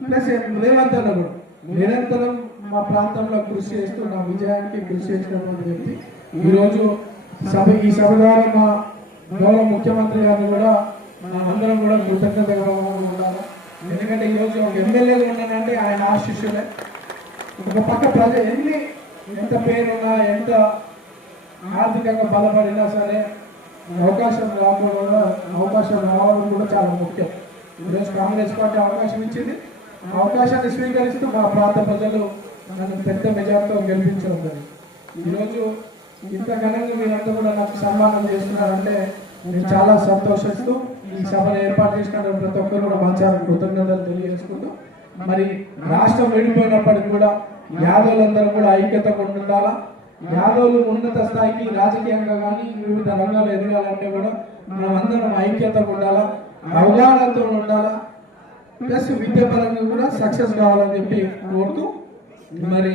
Plus Revanth అన్న కూడా నిరంతరం మా ప్రాంతంలో కృషి చేస్తూ నా విజయానికి కృషి చేసినటువంటి వ్యక్తి ఈరోజు ఈ సభ ద్వారా మా గౌరవ ముఖ్యమంత్రి గారిని కూడా అందరం కూడా కృతజ్ఞతగా ఉండాలి. ఎందుకంటే ఈరోజు ఒక ఎమ్మెల్యేగా ఉన్నానంటే ఆయన ఆశిష్యులే. ఒక పక్క ప్రజలు ఎంత పేరున్నా ఎంత ఆర్థికంగా బలపడినా సరే అవకాశం రావడం కూడా చాలా ముఖ్యం. ఈరోజు కాంగ్రెస్ పార్టీ అవకాశం ఇచ్చింది. అవకాశాన్ని స్వీకరిస్తూ మా ప్రాంత ప్రజలు నన్ను పెద్ద మెజార్టీతో గెలిపించడం జరిగింది. ఈరోజు ఇంత ఘనంగా మీరంతా కూడా నాకు సన్మానం చేస్తున్నారంటే నేను చాలా సంతోషిస్తూ ఈ సభను ఏర్పాటు చేసిన ప్రతి ఒక్కరు కూడా మంచి కృతజ్ఞతలు తెలియజేసుకుంటూ మరి రాష్ట్రం విడిపోయినప్పటికీ కూడా యాదవులందరూ కూడా ఐక్యతగా ఉండాలా. యాదవులు ఉన్నత స్థాయికి రాజకీయంగా కానీ వివిధ రంగాలు ఎదగాలంటే కూడా మనమందరం ఐక్యతగా ఉండాలా, అవగాహనతో ఉండాలా, ప్లస్ విద్యాపరంగా కూడా సక్సెస్ కావాలని చెప్పి కోరుతూ మరి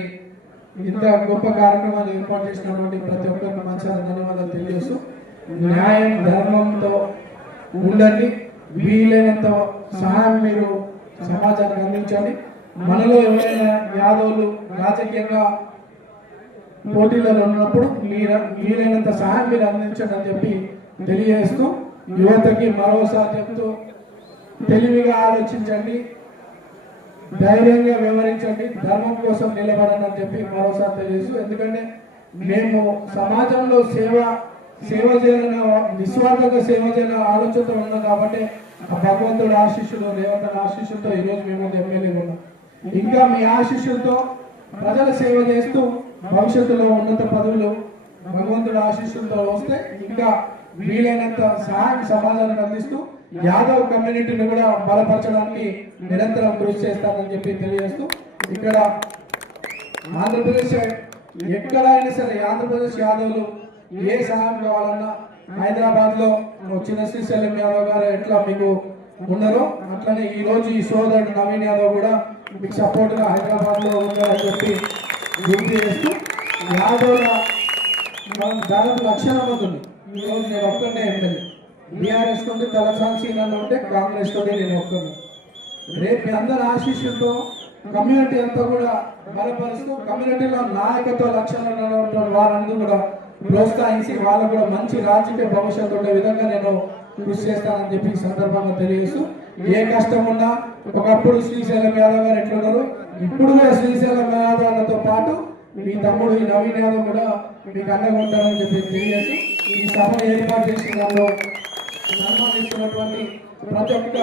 ఇంత గొప్ప కార్యక్రమాలు ఏర్పాటు చేసినటువంటి ప్రతి ఒక్కరికి మంచి ధన్యవాదాలు తెలియజేస్తూ న్యాయం ధర్మంతో ఉండండి. వీలైనంత సహాయం మీరు సమాజానికి అందించండి. మనలో ఎవరైనా యాదవులు రాజకీయంగా పోటీలలో ఉన్నప్పుడు వీలైనంత సహాయం మీరు అందించండి అని చెప్పి తెలియజేస్తూ యువతకి మరోసారి చెప్తూ తెలివిగా ఆలోచించండి, ధైర్యంగా వ్యవహరించండి, ధర్మం కోసం నిలబడండి అని చెప్పి మరోసారి తెలియజేస్తూ ఎందుకంటే మేము సమాజంలో సేవ చేయాలని నిస్వార్థంగా సేవ చేయాలని ఆలోచనతో ఉన్నాం కాబట్టి ఆ భగవంతుడి ఆశీస్సులు రేవంత్ ఆశీస్సులతో ఈరోజు మేము ఎమ్మెల్యేగా ఉన్నాం. ఇంకా మీ ఆశీస్సులతో ప్రజల సేవ చేస్తూ భవిష్యత్తులో ఉన్నత పదవులు భగవంతుడి ఆశీస్సులతో వస్తే ఇంకా వీలైనంత సహాయం సమాజానికి అందిస్తూ యాదవ్ కమ్యూనిటీని కూడా బలపరచడానికి నిరంతరం కృషి చేస్తానని చెప్పి తెలియజేస్తూ ఇక్కడ ఆంధ్రప్రదేశ్ ఎక్కడైనా సరే ఆంధ్రప్రదేశ్ యాదవులు ఏ సహాయం కావాలన్నా హైదరాబాద్ లో చిన్న శ్రీశైలం యాదవ్ గారు ఎట్లా మీకు ఉన్నారో అట్లనే ఈ రోజు ఈ సోదరుడు నవీన్ యాదవ్ కూడా మీకు సపోర్ట్ గా హైదరాబాద్ లో ఉన్నారని చెప్పి గుర్తు చేస్తూ యాదవ్ల దాదాపు లక్షల మంది ఉంది. ఈ రోజు నేను ఒక్కనే ఎమ్మెల్యే బీఆర్ఎస్ నుండి తలసాని సీనియర్ ఉంటే కాంగ్రెస్ తోటి నేను ఒక్కను. రేపు మీ అందరి ఆశీస్సులతో కమ్యూనిటీ అంతా కూడా బలపరుస్తూ కమ్యూనిటీలో నాయకత్వ లక్షణాలు వారందరూ కూడా ప్రోత్సహించి వాళ్ళకు కూడా మంచి రాజకీయ భవిష్యత్తు ఉండే విధంగా నేను కృషి చేస్తానని చెప్పి ఈ సందర్భంగా తెలియజేస్తూ ఏ కష్టం ఉన్నా ఒకప్పుడు శ్రీశైలం యాదవ్ గారు ఎట్లున్నారు ఇప్పుడు కూడా శ్రీశైలం యాదవ్లతో పాటు మీ తమ్ముడు ఈ నవీన్ యాదవ్ కూడా మీకు అండగా ఉంటారని చెప్పి తెలియజేస్తూ ఈ సభను ఏర్పాటు చేసి నన్ను సన్మానిస్తున్నటువంటి ప్రతి ఒక్క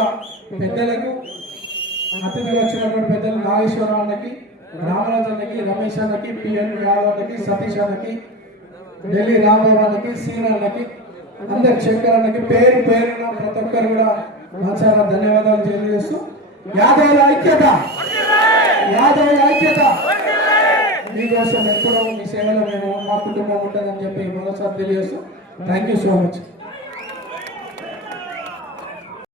పెద్దలకు అతిథిగా వచ్చినటువంటి పెద్దలు నాగేశ్వరరావు అన్నకి, రామరాజు అన్నకి, రమేష్ అన్నకి, పిఎన్ యాదవ్ అన్నకి, సతీష్ అన్నకి, ఢిల్లీ రాంబాబు అన్నకి, సీన్ అన్నకి, అందరి శంకర్ అన్నకి పేరు పేరున ప్రతి ఒక్కరు కూడా చాలా ధన్యవాదాలు తెలియజేస్తూ యాదవుల ఐక్యత మీకోసం ఎప్పుడో మీ సేవలో మేము మా కుటుంబం ఉంటుందని చెప్పి మరోసారి తెలియజేస్తూ థ్యాంక్ యూ సో మచ్.